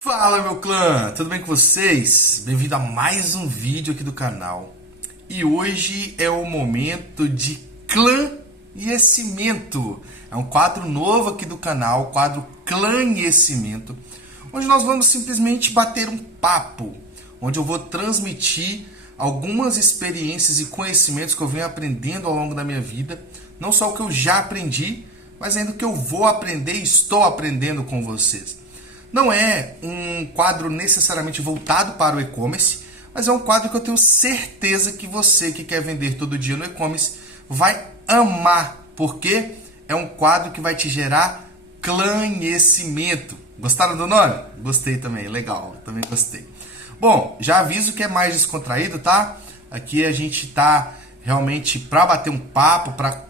Fala, meu clã, tudo bem com vocês? Bem-vindo a mais um vídeo aqui do canal. E hoje é o momento de clãiecimento. É um quadro novo aqui do canal, o quadro Clãiecimento, onde nós vamos simplesmente bater um papo, onde eu vou transmitir algumas experiências e conhecimentos que eu venho aprendendo ao longo da minha vida, não só o que eu já aprendi, mas ainda o que eu vou aprender e estou aprendendo com vocês. Não é um quadro necessariamente voltado para o e-commerce, mas é um quadro que eu tenho certeza que você que quer vender todo dia no e-commerce vai amar, porque é um quadro que vai te gerar clãiecimento. Gostaram do nome? Gostei também, legal, também gostei. Bom, já aviso que é mais descontraído, tá? Aqui a gente tá realmente para bater um papo, para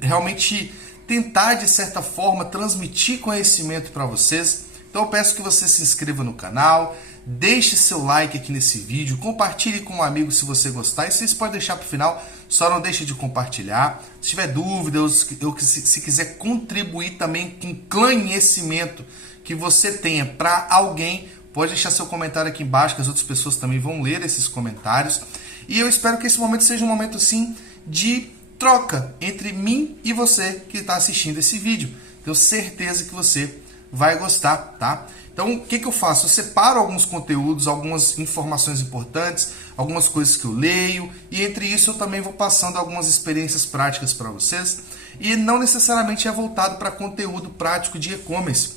realmente tentar de certa forma transmitir conhecimento para vocês. Então eu peço que você se inscreva no canal, deixe seu like aqui nesse vídeo, compartilhe com um amigo se você gostar, e vocês podem deixar para o final, só não deixe de compartilhar. Se tiver dúvida ou se quiser contribuir também com conhecimento que você tenha para alguém, pode deixar seu comentário aqui embaixo, que as outras pessoas também vão ler esses comentários. E eu espero que esse momento seja um momento sim de troca entre mim e você que está assistindo esse vídeo. Tenho certeza que você vai gostar, tá? Então, o que eu faço? Eu separo alguns conteúdos, algumas informações importantes, algumas coisas que eu leio, e entre isso eu também vou passando algumas experiências práticas para vocês, e não necessariamente é voltado para conteúdo prático de e-commerce.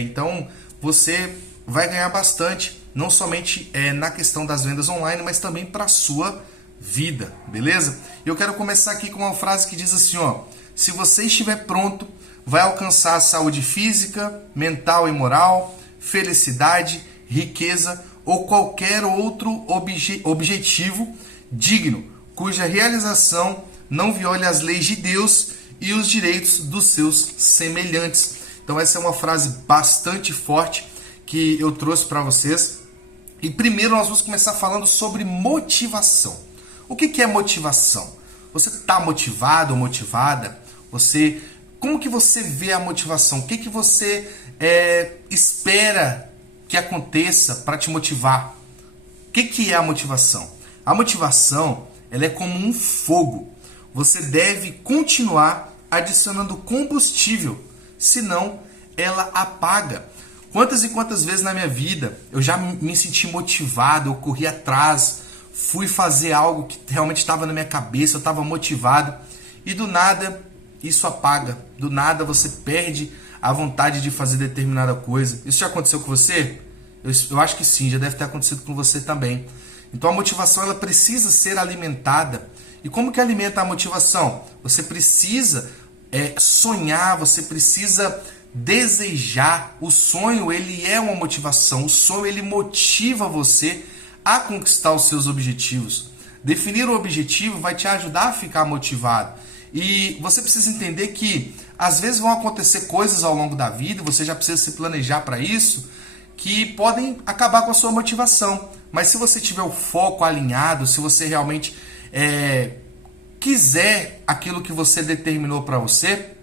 Então, você vai ganhar bastante, não somente na questão das vendas online, mas também para a sua vida, beleza? Eu quero começar aqui com uma frase que diz assim, ó: se você estiver pronto, vai alcançar saúde física, mental e moral, felicidade, riqueza ou qualquer outro objetivo digno, cuja realização não viole as leis de Deus e os direitos dos seus semelhantes. Então essa é uma frase bastante forte que eu trouxe para vocês. E primeiro nós vamos começar falando sobre motivação. O que é motivação? Você está motivado ou motivada? Como que você vê a motivação? O que você espera que aconteça para te motivar? O que é a motivação? A motivação, ela é como um fogo. Você deve continuar adicionando combustível, senão ela apaga. Quantas e quantas vezes na minha vida eu já me senti motivado, eu corri atrás, fui fazer algo que realmente estava na minha cabeça, eu estava motivado, e do nada isso apaga, do nada você perde a vontade de fazer determinada coisa. Isso já aconteceu com você? Eu acho que sim, já deve ter acontecido com você também. Então a motivação ela precisa ser alimentada. E como que alimenta a motivação? Você precisa sonhar, você precisa desejar. O sonho ele é uma motivação, o sonho ele motiva você a conquistar os seus objetivos. Definir o objetivo vai te ajudar a ficar motivado. E você precisa entender que às vezes vão acontecer coisas ao longo da vida, você já precisa se planejar para isso, que podem acabar com a sua motivação. Mas se você tiver o foco alinhado, se você realmente quiser aquilo que você determinou para você,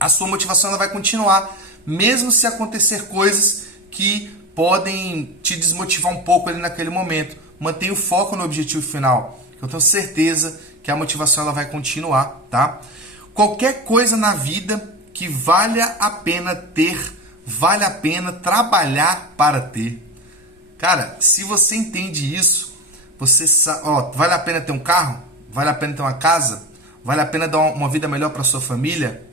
a sua motivação ela vai continuar, mesmo se acontecer coisas que podem te desmotivar um pouco ali naquele momento. Mantenha o foco no objetivo final, que eu tenho certeza que a motivação ela vai continuar, tá? Qualquer coisa na vida que valha a pena ter, vale a pena trabalhar para ter. Cara, se você entende isso, vale a pena ter um carro? Vale a pena ter uma casa? Vale a pena dar uma vida melhor para sua família?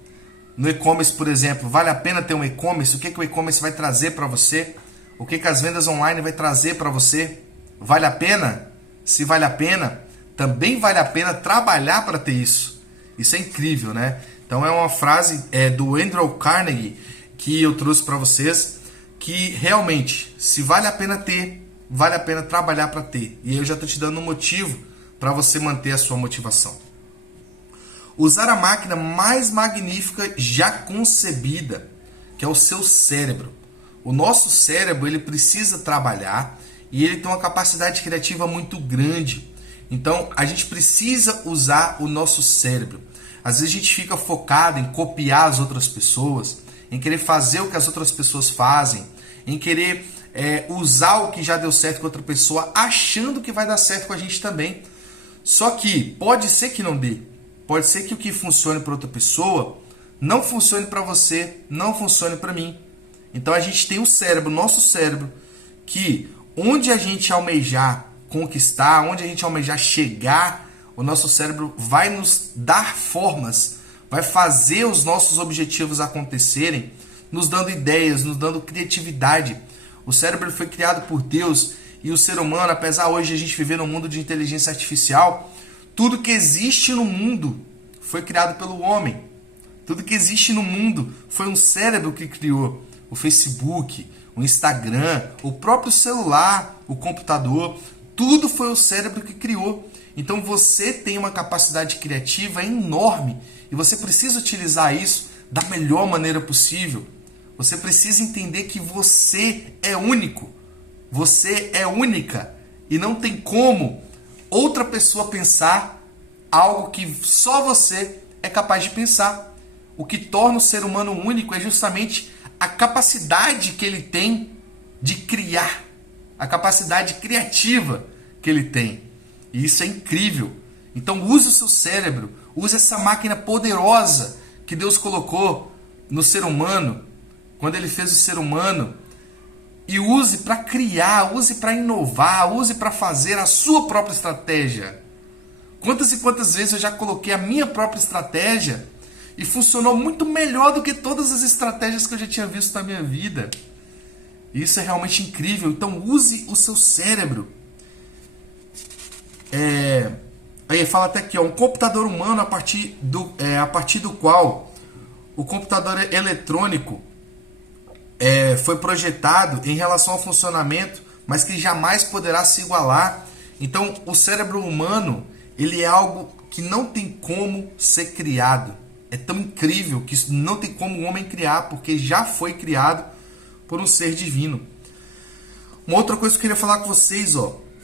No e-commerce, por exemplo, vale a pena ter um e-commerce? O que o e-commerce vai trazer para você? O que as vendas online vai trazer para você? Vale a pena? Se vale a pena, também vale a pena trabalhar para ter isso. Isso é incrível, né? Então é uma frase do Andrew Carnegie que eu trouxe para vocês, que realmente, se vale a pena ter, vale a pena trabalhar para ter. E eu já estou te dando um motivo para você manter a sua motivação. Usar a máquina mais magnífica já concebida, que é o seu cérebro. O nosso cérebro ele precisa trabalhar e ele tem uma capacidade criativa muito grande. Então, a gente precisa usar o nosso cérebro. Às vezes a gente fica focado em copiar as outras pessoas, em querer fazer o que as outras pessoas fazem, em querer usar o que já deu certo com outra pessoa, achando que vai dar certo com a gente também. Só que pode ser que não dê. Pode ser que o que funcione para outra pessoa não funcione para você, não funcione para mim. Então a gente tem o cérebro, nosso cérebro, que onde a gente almejar conquistar, onde a gente almejar chegar, o nosso cérebro vai nos dar formas, vai fazer os nossos objetivos acontecerem, nos dando ideias, nos dando criatividade. O cérebro foi criado por Deus e o ser humano, apesar hoje a gente viver num mundo de inteligência artificial, tudo que existe no mundo foi criado pelo homem. Tudo que existe no mundo foi um cérebro que criou. O Facebook, o Instagram, o próprio celular, o computador, tudo foi o cérebro que criou. Então você tem uma capacidade criativa enorme e você precisa utilizar isso da melhor maneira possível. Você precisa entender que você é único, você é única e não tem como outra pessoa pensar algo que só você é capaz de pensar. O que torna o ser humano único é justamente a capacidade que ele tem de criar, a capacidade criativa que ele tem. E isso é incrível. Então use o seu cérebro, use essa máquina poderosa que Deus colocou no ser humano, quando ele fez o ser humano, e use para criar, use para inovar, use para fazer a sua própria estratégia. Quantas e quantas vezes eu já coloquei a minha própria estratégia e funcionou muito melhor do que todas as estratégias que eu já tinha visto na minha vida. Isso é realmente incrível. Então use o seu cérebro. Aí fala até aqui, um computador humano a partir do qual o computador eletrônico foi projetado em relação ao funcionamento, mas que jamais poderá se igualar. Então o cérebro humano, ele é algo que não tem como ser criado. É tão incrível que não tem como o homem criar, porque já foi criado por um ser divino. Uma outra coisa que eu queria falar com vocês,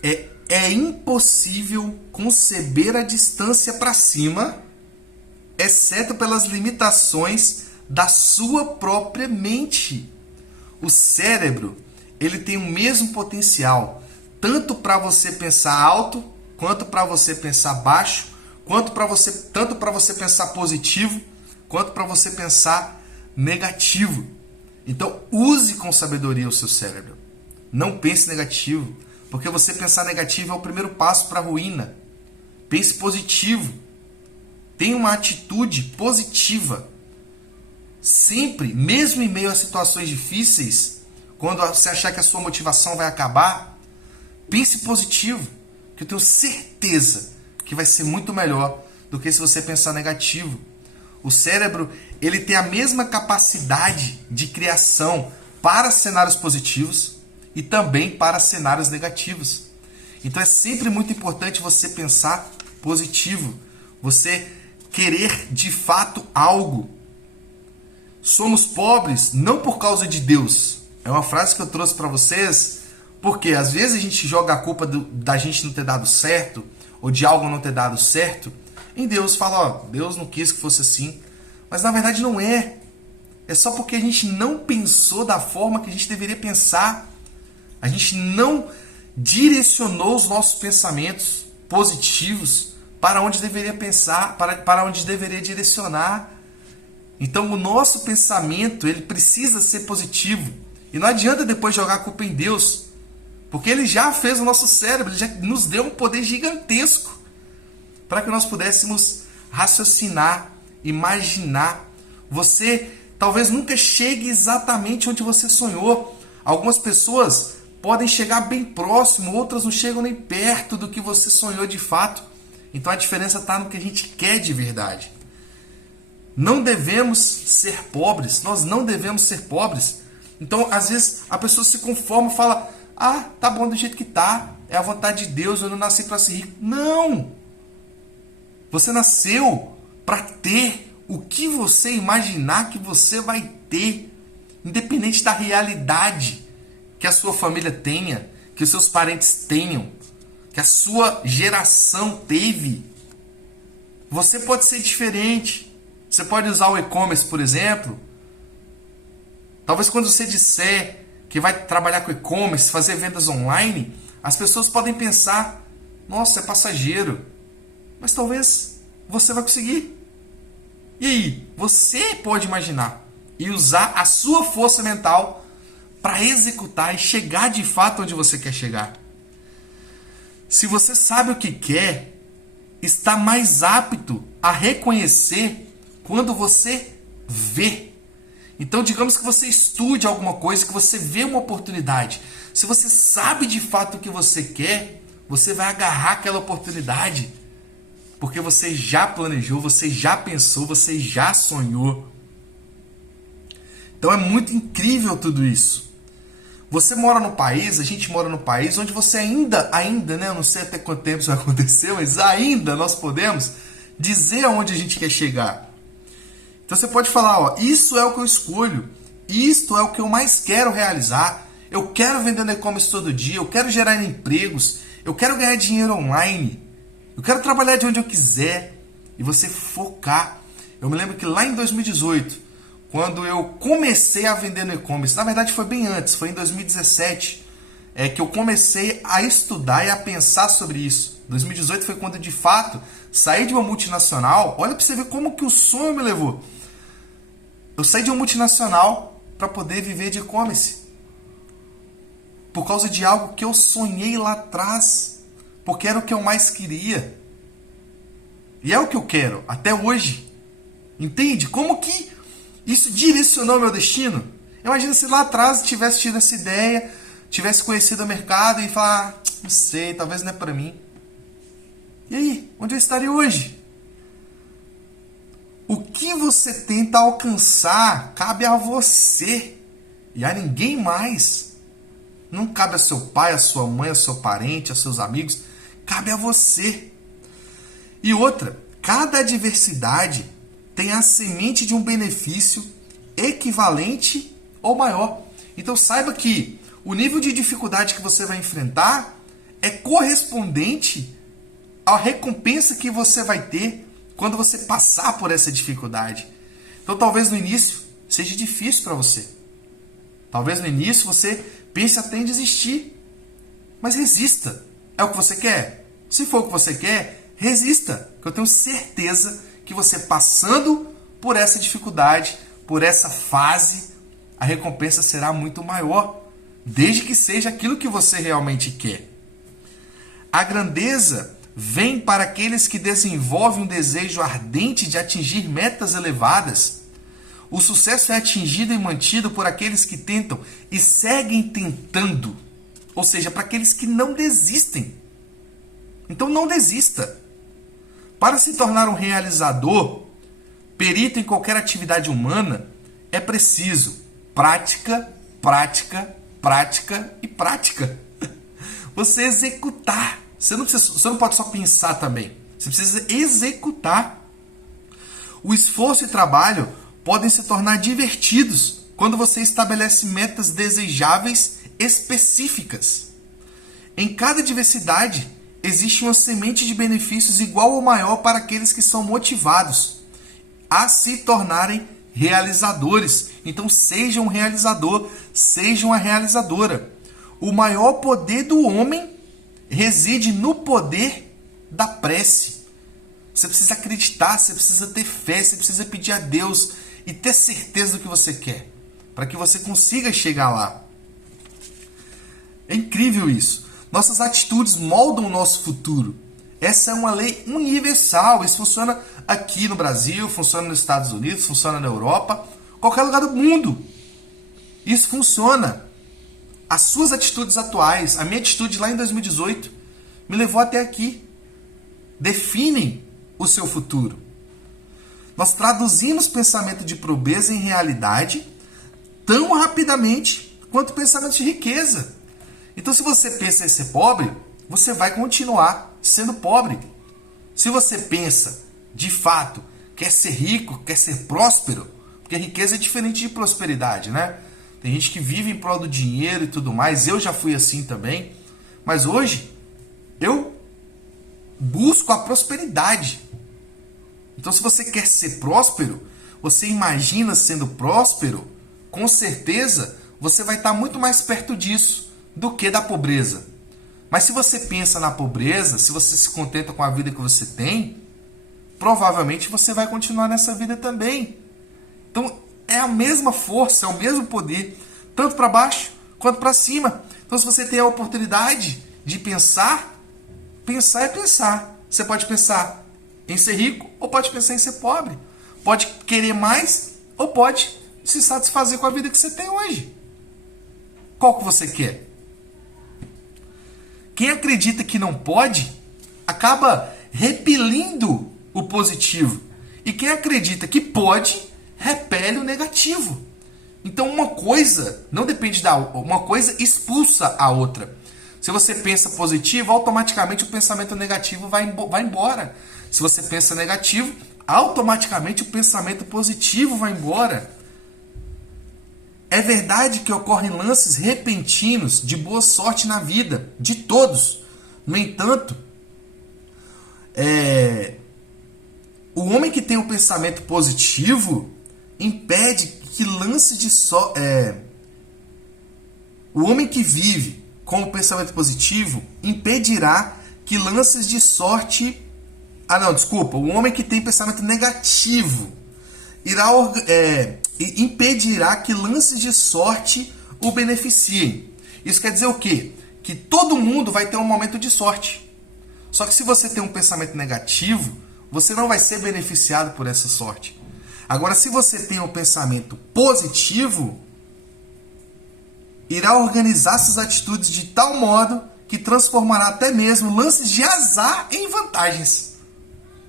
é impossível conceber a distância para cima, exceto pelas limitações da sua própria mente. O cérebro, ele tem o mesmo potencial, tanto para você pensar alto, quanto para você pensar baixo, tanto para você pensar positivo, quanto para você pensar negativo. Então, use com sabedoria o seu cérebro. Não pense negativo, porque você pensar negativo é o primeiro passo para a ruína. Pense positivo. Tenha uma atitude positiva. Sempre, mesmo em meio a situações difíceis, quando você achar que a sua motivação vai acabar, pense positivo, que eu tenho certeza que vai ser muito melhor do que se você pensar negativo. O cérebro, ele tem a mesma capacidade de criação para cenários positivos e também para cenários negativos. Então é sempre muito importante você pensar positivo, você querer de fato algo. Somos pobres não por causa de Deus. É uma frase que eu trouxe para vocês, porque às vezes a gente joga a culpa da gente não ter dado certo, ou de algo não ter dado certo, em Deus. Fala, Deus não quis que fosse assim. Mas na verdade não é. É só porque a gente não pensou da forma que a gente deveria pensar. A gente não direcionou os nossos pensamentos positivos para onde deveria pensar, para onde deveria direcionar. Então o nosso pensamento, ele precisa ser positivo. E não adianta depois jogar a culpa em Deus, porque ele já fez o nosso cérebro, ele já nos deu um poder gigantesco para que nós pudéssemos raciocinar, imaginar. Você talvez nunca chegue exatamente onde você sonhou. Algumas pessoas podem chegar bem próximo, outras não chegam nem perto do que você sonhou de fato. Então a diferença está no que a gente quer de verdade. Não devemos ser pobres, nós não devemos ser pobres. Então às vezes a pessoa se conforma e fala, tá bom do jeito que tá, é a vontade de Deus, eu não nasci para ser rico. Não! Você nasceu para ter o que você imaginar que você vai ter, independente da realidade que a sua família tenha, que os seus parentes tenham, que a sua geração teve. Você pode ser diferente. Você pode usar o e-commerce, por exemplo. Talvez quando você disser que vai trabalhar com e-commerce, fazer vendas online, as pessoas podem pensar, nossa, é passageiro. Mas talvez você vai conseguir. E aí, você pode imaginar e usar a sua força mental para executar e chegar de fato onde você quer chegar. Se você sabe o que quer, está mais apto a reconhecer quando você vê. Então, digamos que você estude alguma coisa, que você vê uma oportunidade. Se você sabe de fato o que você quer, você vai agarrar aquela oportunidade. Porque você já planejou, você já pensou, você já sonhou. Então é muito incrível tudo isso. Você mora no país, a gente mora no país onde você ainda, né, eu não sei até quanto tempo isso vai acontecer, mas ainda nós podemos dizer aonde a gente quer chegar. Então você pode falar, ó, isso é o que eu escolho, isto é o que eu mais quero realizar, eu quero vender no e-commerce todo dia, eu quero gerar empregos, eu quero ganhar dinheiro online, eu quero trabalhar de onde eu quiser, e você focar. Eu me lembro que lá em 2018, quando eu comecei a vender no e-commerce, na verdade foi bem antes, foi em 2017, que eu comecei a estudar e a pensar sobre isso. 2018 foi quando de fato saí de uma multinacional. Olha para você ver como que o sonho me levou. Eu saí de uma multinacional para poder viver de e-commerce. Por causa de algo que eu sonhei lá atrás. Porque era o que eu mais queria. E é o que eu quero até hoje. Entende? Como que isso direcionou meu destino? Imagina se lá atrás tivesse tido essa ideia, tivesse conhecido o mercado e falar, não sei, talvez não é para mim. E aí, onde eu estaria hoje? O que você tenta alcançar cabe a você e a ninguém mais. Não cabe a seu pai, a sua mãe, a seu parente, a seus amigos. Cabe a você. E outra, cada adversidade tem a semente de um benefício equivalente ou maior. Então saiba que o nível de dificuldade que você vai enfrentar é correspondente à recompensa que você vai ter quando você passar por essa dificuldade. Então talvez no início seja difícil para você. Talvez no início você pense até em desistir. Mas resista. É o que você quer? Se for o que você quer, resista. Porque eu tenho certeza que você passando por essa dificuldade, por essa fase, a recompensa será muito maior. Desde que seja aquilo que você realmente quer. A grandeza vem para aqueles que desenvolvem um desejo ardente de atingir metas elevadas. O sucesso é atingido e mantido por aqueles que tentam e seguem tentando. Ou seja, para aqueles que não desistem. Então não desista. Para se tornar um realizador, perito em qualquer atividade humana, é preciso prática, prática, prática e prática. Você executar. Você não pode só pensar também. Você precisa executar. O esforço e trabalho podem se tornar divertidos quando você estabelece metas desejáveis específicas. Em cada diversidade, existe uma semente de benefícios igual ou maior para aqueles que são motivados a se tornarem realizadores. Então seja um realizador, seja uma realizadora. O maior poder do homem reside no poder da prece. Você precisa acreditar, você precisa ter fé, você precisa pedir a Deus e ter certeza do que você quer, para que você consiga chegar lá. É incrível isso. Nossas atitudes moldam o nosso futuro. Essa é uma lei universal. Isso funciona aqui no Brasil, funciona nos Estados Unidos, funciona na Europa, qualquer lugar do mundo. Isso funciona. As suas atitudes atuais, a minha atitude lá em 2018, me levou até aqui. Definem o seu futuro. Nós traduzimos pensamento de pobreza em realidade tão rapidamente quanto pensamentos de riqueza. Então, se você pensa em ser pobre, você vai continuar sendo pobre. Se você pensa, de fato, quer ser rico, quer ser próspero, porque riqueza é diferente de prosperidade, né? Tem gente que vive em prol do dinheiro e tudo mais. Eu já fui assim também. Mas hoje, eu busco a prosperidade. Então, se você quer ser próspero, você imagina sendo próspero, com certeza, você vai estar muito mais perto disso do que da pobreza. Mas se você pensa na pobreza, se você se contenta com a vida que você tem, provavelmente você vai continuar nessa vida também. Então é a mesma força, é o mesmo poder, tanto para baixo quanto para cima. Então se você tem a oportunidade de pensar é pensar. Você pode pensar em ser rico ou pode pensar em ser pobre. Pode querer mais ou pode se satisfazer com a vida que você tem hoje. Qual que você quer? Quem acredita que não pode, acaba repelindo o positivo. E quem acredita que pode, repele o negativo. Então uma coisa não depende da outra, uma coisa expulsa a outra. Se você pensa positivo, automaticamente o pensamento negativo vai embora. Se você pensa negativo, automaticamente o pensamento positivo vai embora. É verdade que ocorrem lances repentinos de boa sorte na vida, de todos. No entanto, o homem que tem um pensamento positivo impede que lances de sorte... O homem que vive com o pensamento positivo impedirá que lances de sorte... O homem que tem pensamento negativo impedirá que lances de sorte o beneficiem. Isso quer dizer o quê? Que todo mundo vai ter um momento de sorte. Só que se você tem um pensamento negativo, você não vai ser beneficiado por essa sorte. Agora, se você tem um pensamento positivo, irá organizar suas atitudes de tal modo que transformará até mesmo lances de azar em vantagens.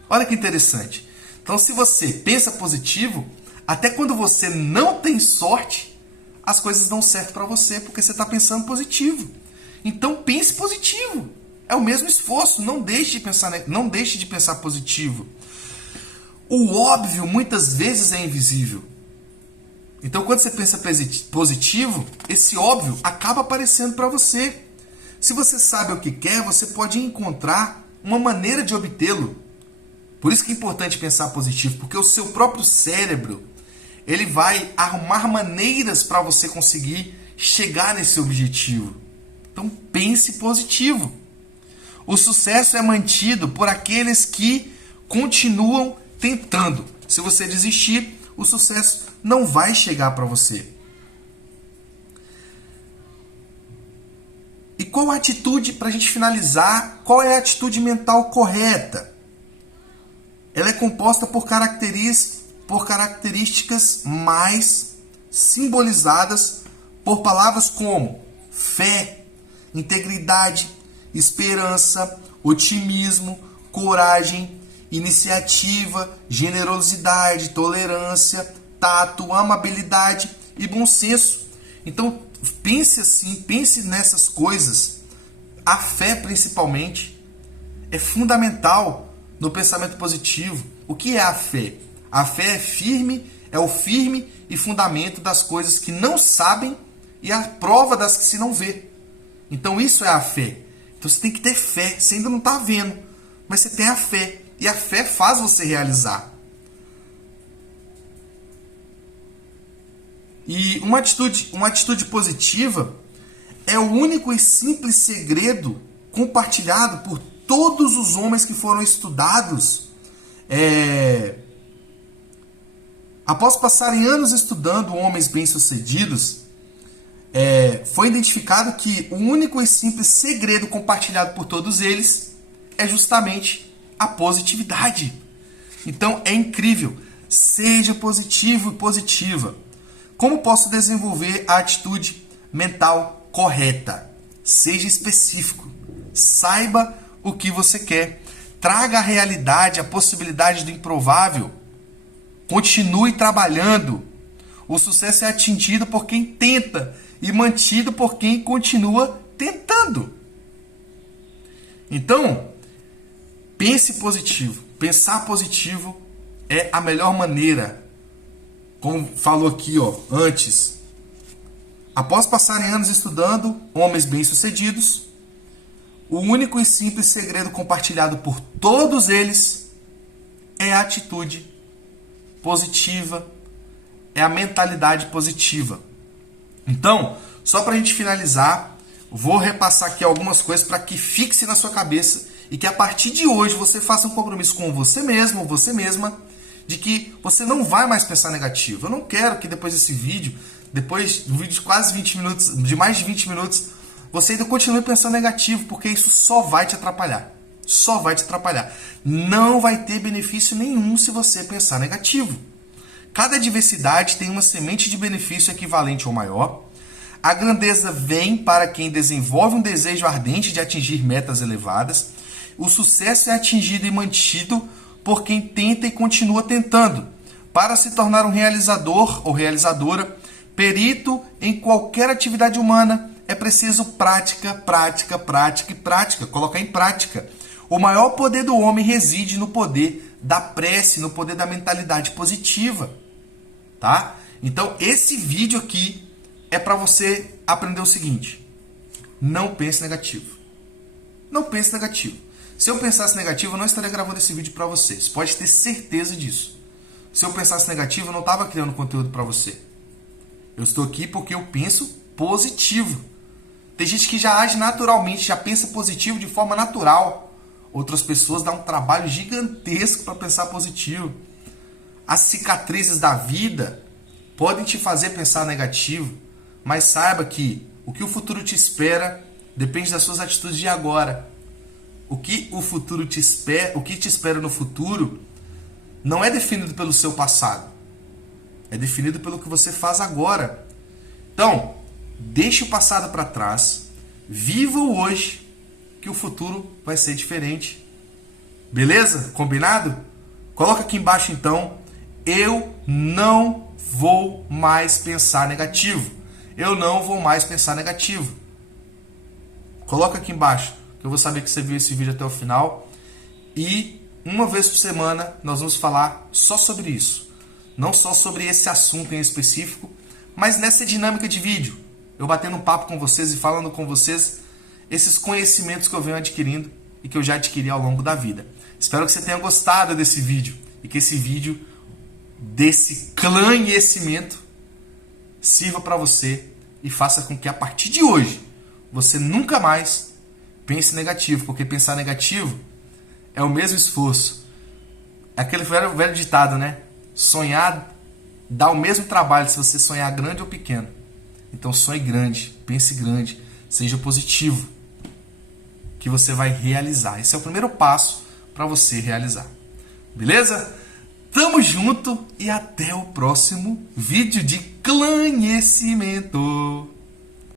Olha que interessante. Então, se você pensa positivo, até quando você não tem sorte, as coisas dão certo para você, porque você está pensando positivo. Então, pense positivo. É o mesmo esforço. Não deixe de pensar positivo. O óbvio, muitas vezes, é invisível. Então, quando você pensa positivo, esse óbvio acaba aparecendo para você. Se você sabe o que quer, você pode encontrar uma maneira de obtê-lo. Por isso que é importante pensar positivo, porque o seu próprio cérebro, ele vai arrumar maneiras para você conseguir chegar nesse objetivo. Então pense positivo. O sucesso é mantido por aqueles que continuam tentando. Se você desistir, o sucesso não vai chegar para você. E qual a atitude, para a gente finalizar, qual é a atitude mental correta? Ela é composta por características mais simbolizadas por palavras como fé, integridade, esperança, otimismo, coragem, iniciativa, generosidade, tolerância, tato, amabilidade e bom senso. Então, pense nessas coisas. A fé, principalmente, é fundamental no pensamento positivo. O que é a fé? A fé é o firme e fundamento das coisas que não sabem e a prova das que se não vê. Então isso é a fé. Então você tem que ter fé. Você ainda não está vendo, mas você tem a fé. E a fé faz você realizar. E uma atitude positiva é o único e simples segredo compartilhado por todos os homens que foram estudados. Após passarem anos estudando homens bem-sucedidos, foi identificado que o único e simples segredo compartilhado por todos eles é justamente a positividade. Então é incrível. Seja positivo e positiva. Como posso desenvolver a atitude mental correta? Seja específico. Saiba o que você quer. Traga à realidade a possibilidade do improvável. Continue trabalhando. O sucesso é atingido por quem tenta e mantido por quem continua tentando. Então, pense positivo. Pensar positivo é a melhor maneira. Como falou aqui, antes. Após passarem anos estudando homens bem-sucedidos, o único e simples segredo compartilhado por todos eles é a atitude positiva, é a mentalidade positiva. Então, só para a gente finalizar, vou repassar aqui algumas coisas para que fixe na sua cabeça e que a partir de hoje você faça um compromisso com você mesmo ou você mesma de que você não vai mais pensar negativo. Eu não quero que depois desse vídeo, depois de um vídeo de quase 20 minutos, de mais de 20 minutos, você ainda continue pensando negativo, porque isso só vai te atrapalhar. Só vai te atrapalhar. Não vai ter benefício nenhum se você pensar negativo. Cada adversidade tem uma semente de benefício equivalente ou maior. A grandeza vem para quem desenvolve um desejo ardente de atingir metas elevadas. O sucesso é atingido e mantido por quem tenta e continua tentando. Para se tornar um realizador ou realizadora, perito em qualquer atividade humana, é preciso prática, prática, prática e prática. Colocar em prática. O maior poder do homem reside no poder da prece, no poder da mentalidade positiva. Tá? Então, esse vídeo aqui é para você aprender o seguinte: não pense negativo. Não pense negativo. Se eu pensasse negativo, eu não estaria gravando esse vídeo para vocês. Pode ter certeza disso. Se eu pensasse negativo, eu não estava criando conteúdo para você. Eu estou aqui porque eu penso positivo. Tem gente que já age naturalmente, já pensa positivo de forma natural. Outras pessoas dão um trabalho gigantesco para pensar positivo. As cicatrizes da vida podem te fazer pensar negativo, mas saiba que o que o futuro te espera depende das suas atitudes de agora. O que o futuro te espera, o que te espera no futuro não é definido pelo seu passado. É definido pelo que você faz agora. Então, deixe o passado para trás, viva o hoje, que o futuro vai ser diferente. Beleza? Combinado? Coloca aqui embaixo então: eu não vou mais pensar negativo. Eu não vou mais pensar negativo. Coloca aqui embaixo, que eu vou saber que você viu esse vídeo até o final. E uma vez por semana nós vamos falar só sobre isso. Não só sobre esse assunto em específico, mas nessa dinâmica de vídeo. Eu batendo um papo com vocês e falando com vocês esses conhecimentos que eu venho adquirindo e que eu já adquiri ao longo da vida. Espero que você tenha gostado desse vídeo e que esse vídeo desse conhecimento sirva para você e faça com que a partir de hoje você nunca mais pense negativo, porque pensar negativo é o mesmo esforço. É aquele velho ditado, né? Sonhar dá o mesmo trabalho se você sonhar grande ou pequeno. Então sonhe grande, pense grande, seja positivo, que você vai realizar. Esse é o primeiro passo para você realizar. Beleza? Tamo junto e até o próximo vídeo de conhecimento.